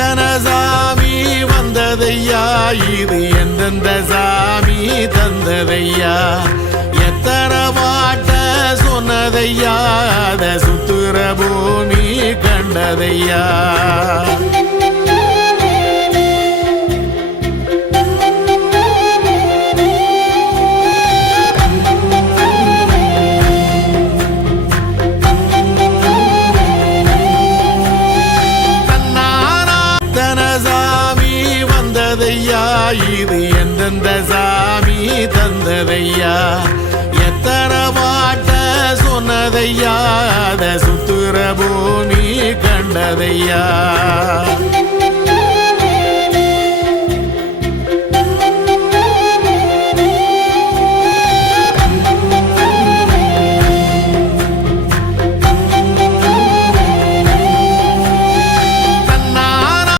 தனசாமி வந்ததையா இது எந்தெந்த சாமி தந்ததையா எத்தனை பாட்ட சொன்னதையா அத சுத்துற பூமி கண்டதையா இது எந்தெந்த சாமி தந்ததையா எத்தனை பாட்ட சொன்னதையா அத சுத்துற பூமி கண்டதையா